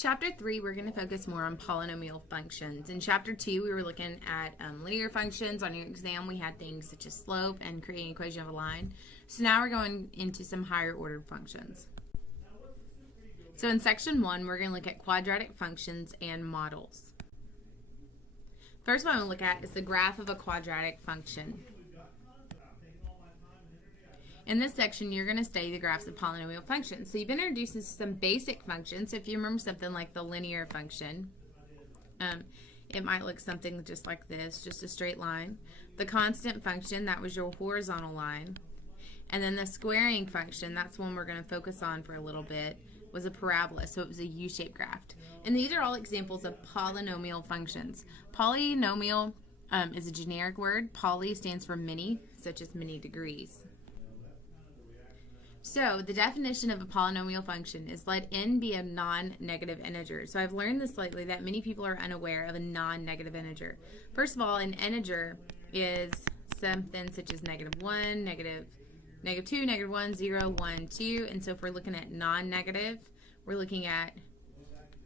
Chapter 3, we're going to focus more on polynomial functions. In Chapter 2, we were looking at linear functions. On your exam, we had things such as slope and creating an equation of a line. So now we're going into some higher ordered functions. So in Section 1, we're going to look at quadratic functions and models. First one I'm going to look at is the graph of a quadratic function. In this section, you're going to study the graphs of polynomial functions. So you've been introduced to some basic functions. So if you remember something like the linear function, it might look something just like this, just a straight line. The constant function, that was your horizontal line. And then the squaring function, that's one we're going to focus on for a little bit, was a parabola. So it was a U-shaped graph. And these are all examples of polynomial functions. Polynomial is a generic word. Poly stands for many, such as many degrees. So the definition of a polynomial function is let n be a non-negative integer. So I've learned this lately that many people are unaware of a non-negative integer. First of all, an integer is something such as -1, -2, -1, 0, 1, 2. And so if we're looking at non-negative, we're looking at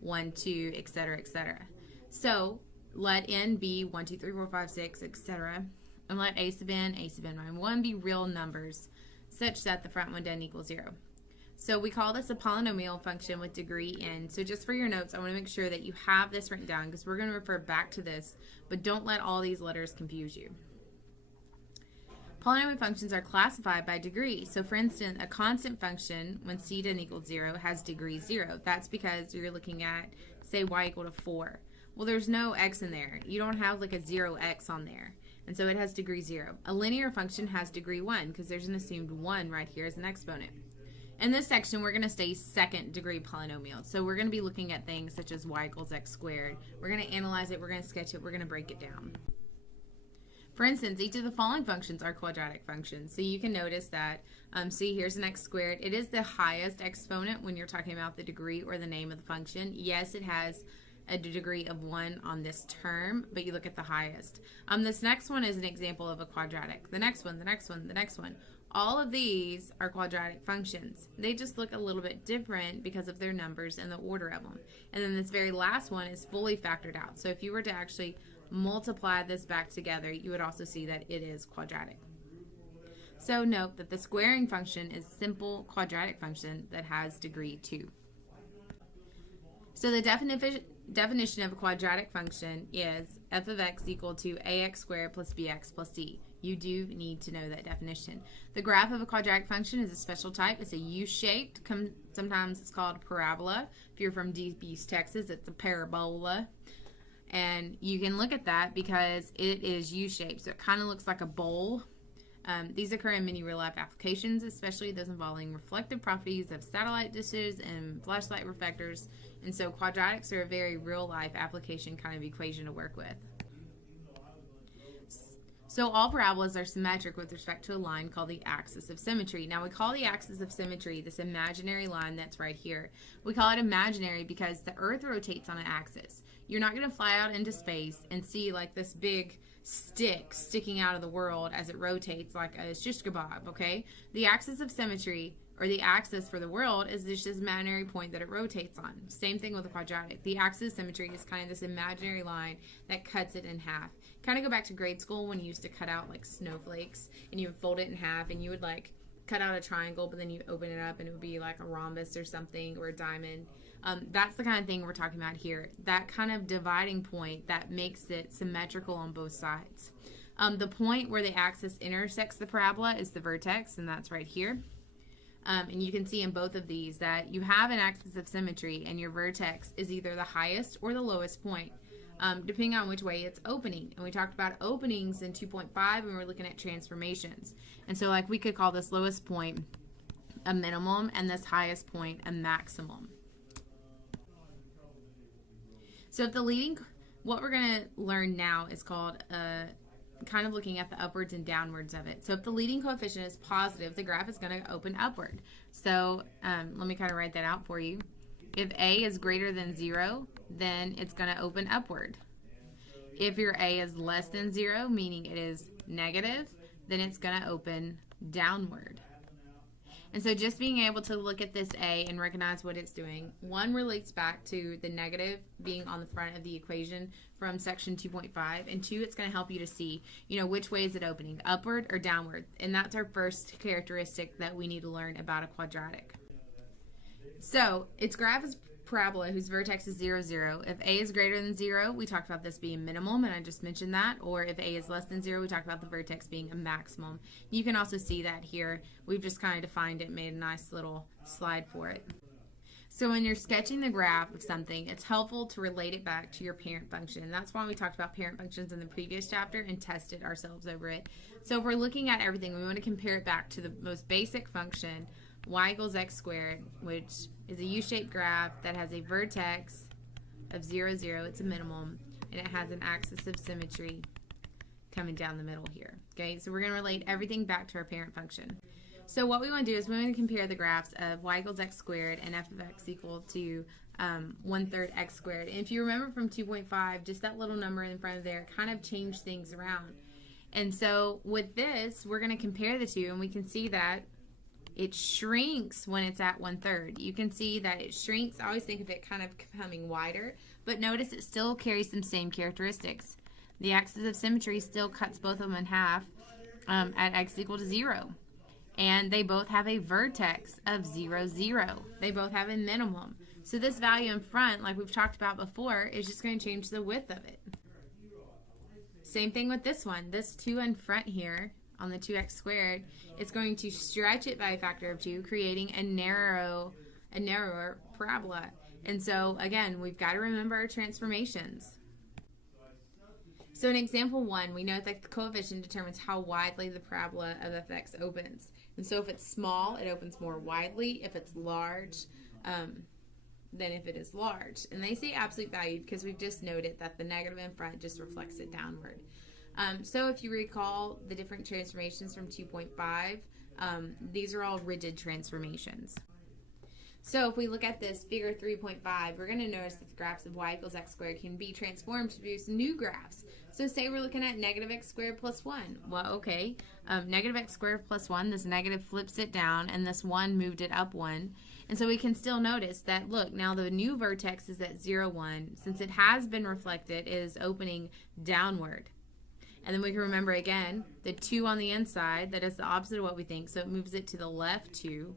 1, 2, etc., etc. So let n be 1, 2, 3, 4, 5, 6, etc. And let a sub n minus 1 be real numbers, such that the front one doesn't equal 0. So we call this a polynomial function with degree n. So just for your notes, I want to make sure that you have this written down because we're going to refer back to this, but don't let all these letters confuse you. Polynomial functions are classified by degree. So for instance, a constant function, when c doesn't equal 0, has degree 0. That's because you're looking at, say, y equal to 4. Well, there's no x in there. You don't have like a 0x on there. And so it has degree 0. A linear function has degree 1 because there's an assumed 1 right here as an exponent. In this section, we're going to study second degree polynomials. So we're going to be looking at things such as y equals x squared. We're going to analyze it, we're going to sketch it, we're going to break it down. For instance, each of the following functions are quadratic functions. So you can notice that, see, here's an x squared. It is the highest exponent when you're talking about the degree or the name of the function. Yes, it has a degree of 1 on this term, but you look at the highest. This next one is an example of a quadratic. The next one, the next one, the next one. All of these are quadratic functions. They just look a little bit different because of their numbers and the order of them. And then this very last one is fully factored out. So if you were to actually multiply this back together, you would also see that it is quadratic. So note that the squaring function is a simple quadratic function that has degree 2. So the definition of a quadratic function is f of x equal to ax squared plus bx plus c. You do need to know that definition. The graph of a quadratic function is a special type. It's a U-shaped. Sometimes it's called a parabola. If you're from Deep East Texas, it's a parabola. And you can look at that because it is U-shaped. So it kind of looks like a bowl. These occur in many real-life applications, especially those involving reflective properties of satellite dishes and flashlight reflectors. And so quadratics are a very real-life application kind of equation to work with. So all parabolas are symmetric with respect to a line called the axis of symmetry. Now we call the axis of symmetry this imaginary line that's right here. We call it imaginary because the Earth rotates on an axis. You're not going to fly out into space and see like this big stick sticking out of the world as it rotates like a shish kebab, okay? The axis of symmetry, or the axis for the world, is this imaginary point that it rotates on. Same thing with a quadratic. The axis of symmetry is kind of this imaginary line that cuts it in half. Kind of go back to grade school when you used to cut out like snowflakes and you would fold it in half and you would like cut out a triangle, but then you open it up and it would be like a rhombus or something, or a diamond. That's the kind of thing we're talking about here. That kind of dividing point that makes it symmetrical on both sides. The point where the axis intersects the parabola is the vertex, and that's right here. And you can see in both of these that you have an axis of symmetry and your vertex is either the highest or the lowest point, depending on which way it's opening. And we talked about openings in 2.5 and we're looking at transformations. And so like we could call this lowest point a minimum and this highest point a maximum. So if the leading, what we're going to learn now is called kind of looking at the upwards and downwards of it. So if the leading coefficient is positive, the graph is going to open upward. So let me kind of write that out for you. If a is greater than 0, then it's going to open upward. If your a is less than 0, meaning it is negative, then it's going to open downward. And so just being able to look at this A and recognize what it's doing, one relates back to the negative being on the front of the equation from section 2.5, and two, it's going to help you to see, which way is it opening, upward or downward. And that's our first characteristic that we need to learn about a quadratic. So its graph is parabola whose vertex is 0, 0. If A is greater than 0, we talked about this being minimum, and I just mentioned that. Or if A is less than 0, we talked about the vertex being a maximum. You can also see that here. We've just kind of defined it, made a nice little slide for it. So when you're sketching the graph of something, it's helpful to relate it back to your parent function. That's why we talked about parent functions in the previous chapter and tested ourselves over it. So if we're looking at everything, we want to compare it back to the most basic function, y equals x squared, which is a U-shaped graph that has a vertex of 0, 0. It's a minimum, and it has an axis of symmetry coming down the middle here. Okay, so we're going to relate everything back to our parent function. So what we want to do is we want to compare the graphs of y equals x squared and f of x equal to 1/3 x squared. And if you remember from 2.5, just that little number in front of there kind of changed things around. And so with this, we're going to compare the two, and we can see that it shrinks when it's at 1/3. You can see that it shrinks. I always think of it kind of becoming wider, but notice it still carries some same characteristics. The axis of symmetry still cuts both of them in half at x equal to 0. And they both have a vertex of 0, 0. They both have a minimum. So this value in front, like we've talked about before, is just going to change the width of it. Same thing with this one. This 2 in front here, on the 2x squared, it's going to stretch it by a factor of 2, creating a narrower parabola. And so, again, we've got to remember our transformations. So in example 1, we know that the coefficient determines how widely the parabola of fx opens. And so if it's small, it opens more widely. If it's large, than if it is large. And they say absolute value because we've just noted that the negative in front just reflects it downward. So if you recall the different transformations from 2.5, these are all rigid transformations. So if we look at this figure 3.5, we're going to notice that the graphs of y equals x squared can be transformed to produce new graphs. So say we're looking at negative x squared plus 1. Well, okay, negative x squared plus 1, this negative flips it down, and this 1 moved it up 1. And so we can still notice that, look, now the new vertex is at 0, 1. Since it has been reflected, it is opening downward. And then we can remember again, the 2 on the inside, that is the opposite of what we think, so it moves it to the left 2.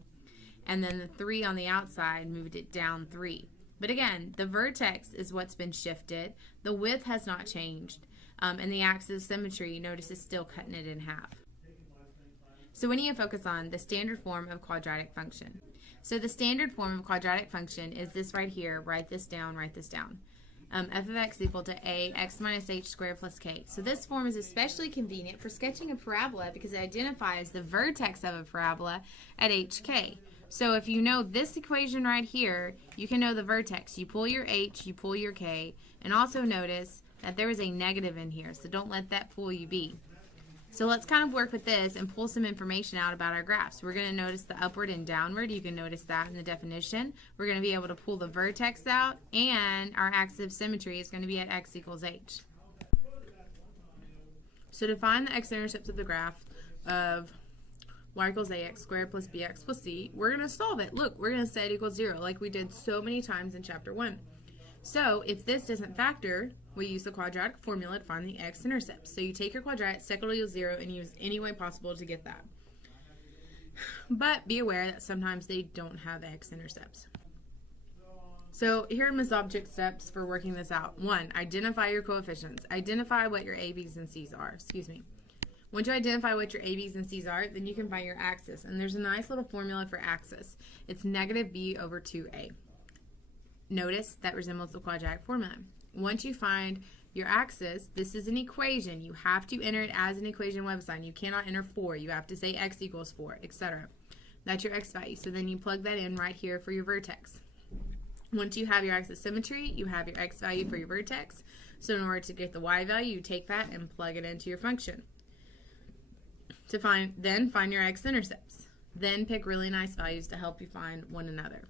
And then the 3 on the outside moved it down 3. But again, the vertex is what's been shifted. The width has not changed. And the axis of symmetry, notice, is still cutting it in half. So we need to focus on the standard form of quadratic function. So the standard form of quadratic function is this right here. Write this down, write this down. F of x equal to a x minus h squared plus k. So this form is especially convenient for sketching a parabola because it identifies the vertex of a parabola at hk. So if you know this equation right here, you can know the vertex. You pull your h, you pull your k, and also notice that there is a negative in here, so don't let that fool you be. So let's kind of work with this and pull some information out about our graphs. We're going to notice the upward and downward. You can notice that in the definition. We're going to be able to pull the vertex out, and our axis of symmetry is going to be at x equals h. So to find the x-intercepts of the graph of y equals ax squared plus bx plus c, we're going to solve it. Look, we're going to set it equals 0 like we did so many times in chapter 1. So if this doesn't factor, we use the quadratic formula to find the x-intercepts. So you take your quadratic, set it equals 0, and use any way possible to get that. But be aware that sometimes they don't have x-intercepts. So here are my object steps for working this out. 1, identify your coefficients. Identify what your a, b's, and c's are. Once you identify what your a, b's, and c's are, then you can find your axis. And there's a nice little formula for axis. It's negative b over 2a. Notice that resembles the quadratic formula. Once you find your axis, this is an equation. You have to enter it as an equation web sign. You cannot enter 4. You have to say x equals 4, etc. That's your x value. So then you plug that in right here for your vertex. Once you have your axis symmetry, you have your x value for your vertex. So in order to get the y value, you take that and plug it into your function. Then find your x-intercepts. Then pick really nice values to help you find one another.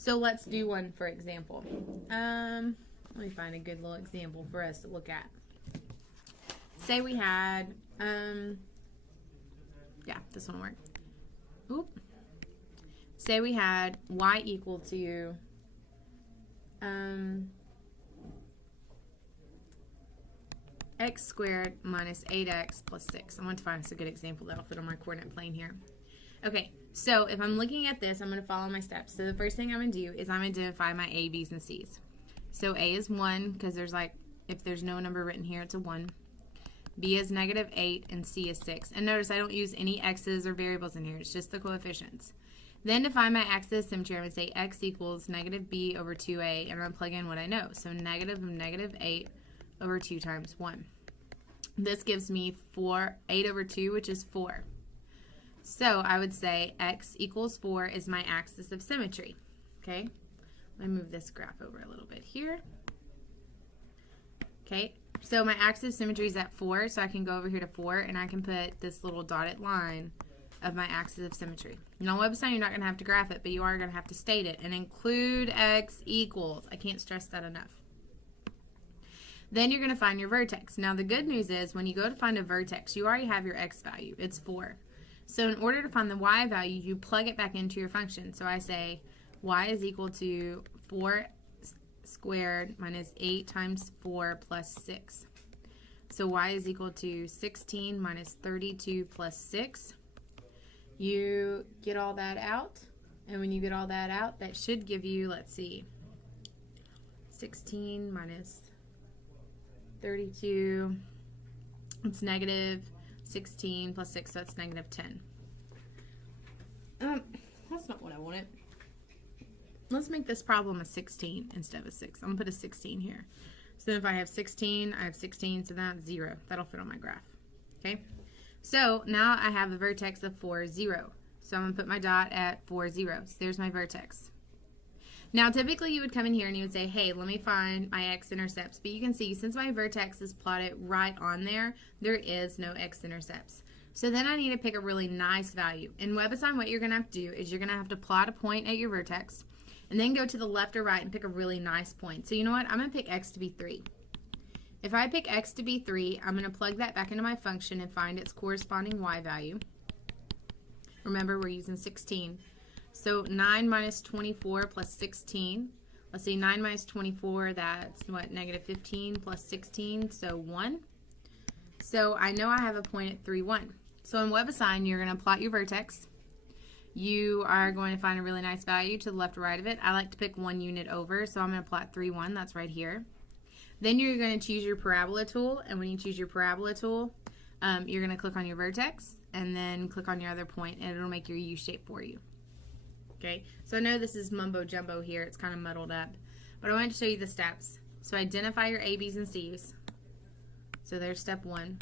So let's do one for example. Let me find a good little example for us to look at. Say we had, this one worked. say we had y equal to x squared minus 8x plus 6. I want to find us a good example that'll fit on my coordinate plane here. Okay, so if I'm looking at this, I'm going to follow my steps. So the first thing I'm going to do is I'm going to identify my a, b's, and c's. So a is 1 because there's if there's no number written here, it's a 1. B is -8 and C is 6. And notice I don't use any x's or variables in here. It's just the coefficients. Then to find my axis of symmetry, I'm going to say x equals -b over 2a, and I'm going to plug in what I know. So negative of -8 over 2 times 1. This gives me 8 over 2, which is 4. So I would say x equals 4 is my axis of symmetry. Okay, let me move this graph over a little bit here. Okay, so my axis of symmetry is at 4, so I can go over here to 4, and I can put this little dotted line of my axis of symmetry. Now, on website, you're not going to have to graph it, but you are going to have to state it and include x equals. I can't stress that enough. Then you're going to find your vertex. Now, the good news is when you go to find a vertex, you already have your x value. It's 4. So in order to find the y value, you plug it back into your function. So I say y is equal to 4 squared minus 8 times 4 plus 6. So y is equal to 16 minus 32 plus 6. You get all that out, and when you get all that out, that should give you, let's see, 16 minus 32, it's negative 16 plus 6, so that's negative 10. That's not what I wanted. Let's make this problem a 16 instead of a 6. I'm going to put a 16 here. So if I have 16, I have 16, so that's 0. That'll fit on my graph. Okay? So now I have a vertex of 4, 0. So I'm going to put my dot at 4, 0. So there's my vertex. Now typically you would come in here and you would say, hey, let me find my x-intercepts. But you can see since my vertex is plotted right on there, there is no x-intercepts. So then I need to pick a really nice value. In WebAssign, what you're going to have to do is you're going to have to plot a point at your vertex and then go to the left or right and pick a really nice point. So you know what? I'm going to pick x to be 3. If I pick x to be 3, I'm going to plug that back into my function and find its corresponding y value. Remember, we're using 16. So 9 minus 24 plus 16. Let's see, 9 minus 24, that's what, negative 15 plus 16, so 1. So I know I have a point at 3, 1. So in WebAssign, you're going to plot your vertex. You are going to find a really nice value to the left or right of it. I like to pick 1 unit over, so I'm going to plot 3, 1. That's right here. Then you're going to choose your parabola tool, and when you choose your parabola tool, you're going to click on your vertex, and then click on your other point, and it'll make your U shape for you. Okay, so I know this is mumbo jumbo here. It's kind of muddled up, but I wanted to show you the steps. So identify your A, B's, and C's. So there's step 1.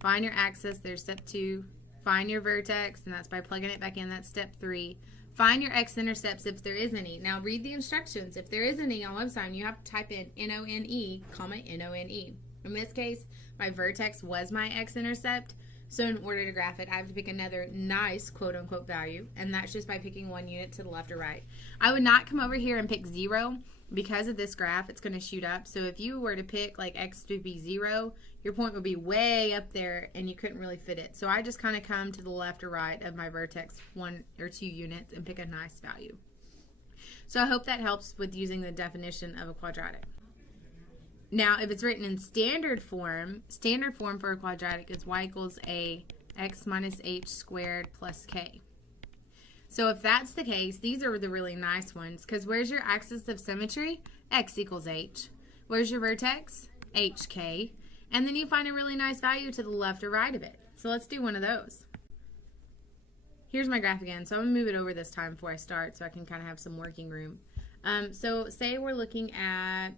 Find your axis. There's step 2. Find your vertex, and that's by plugging it back in. That's step 3. Find your x-intercepts if there is any. Now read the instructions. If there is any on WebAssign, you have to type in N-O-N-E, comma, N-O-N-E. In this case, my vertex was my x-intercept. So in order to graph it, I have to pick another nice quote-unquote value, and that's just by picking 1 unit to the left or right. I would not come over here and pick 0. Because of this graph, it's going to shoot up. So if you were to pick like x to be 0, your point would be way up there, and you couldn't really fit it. So I just kind of come to the left or right of my vertex 1 or 2 units and pick a nice value. So I hope that helps with using the definition of a quadratic. Now, if it's written in standard form for a quadratic is y equals a x minus h squared plus k. So if that's the case, these are the really nice ones, because where's your axis of symmetry? X equals h. Where's your vertex? hk. And then you find a really nice value to the left or right of it. So let's do one of those. Here's my graph again. So I'm going to move it over this time before I start so I can kind of have some working room. So say we're looking at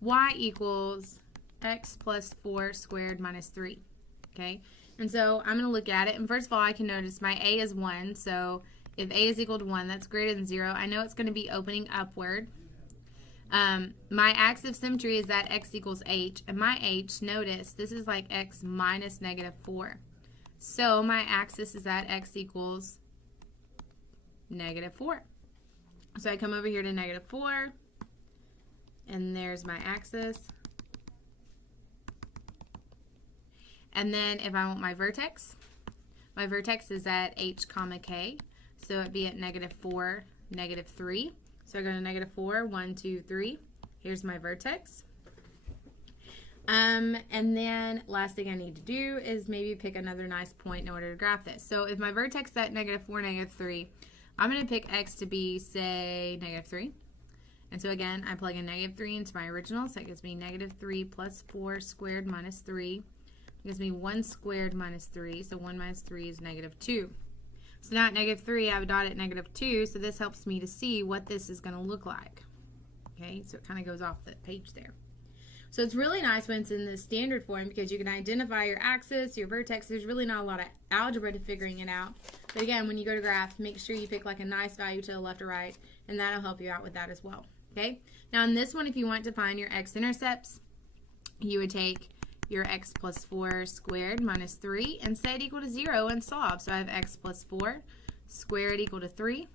y equals x plus 4 squared minus 3. Okay, and so I'm going to look at it, and first of all, I can notice my a is 1, so if a is equal to 1, that's greater than 0. I know it's going to be opening upward. My axis of symmetry is that x equals h, and my h, notice, this is like x minus negative 4. So my axis is that x equals negative 4. So I come over here to negative 4, and there's my axis. And then if I want my vertex, My vertex is at h comma k, so it'd be at -4, -3. So I go to -4, 1, 2, 3. Here's my vertex. And then last thing I need to do is maybe pick another nice point in order to graph this. So if my vertex is at -4, -3, I'm going to pick x to be, say, -3. And so again, I plug in -3 into my original, so it gives me -3 plus 4 squared minus 3. It gives me 1 squared minus 3, so 1 minus 3 is -2. So now at -3, I have a dot at -2, so this helps me to see what this is going to look like. Okay, so it kind of goes off the page there. So it's really nice when it's in the standard form because you can identify your axis, your vertex. There's really not a lot of algebra to figuring it out. But again, when you go to graph, make sure you pick like a nice value to the left or right, and that'll help you out with that as well. Okay. Now in this one, if you want to find your x-intercepts, you would take your x plus 4 squared minus 3 and set it equal to 0 and solve. So I have x plus 4 squared equal to 3.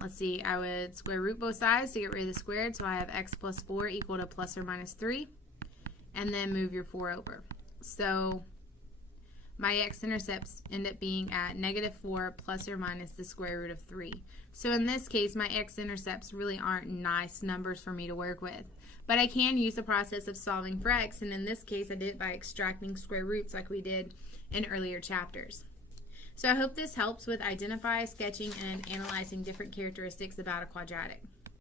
Let's see, I would square root both sides to get rid of the squared, so I have x plus 4 equal to plus or minus 3, and then move your 4 over. So my x-intercepts end up being at -4 plus or minus the square root of 3. So in this case, my x-intercepts really aren't nice numbers for me to work with. But I can use the process of solving for x, and in this case, I did it by extracting square roots like we did in earlier chapters. So I hope this helps with identifying, sketching, and analyzing different characteristics about a quadratic.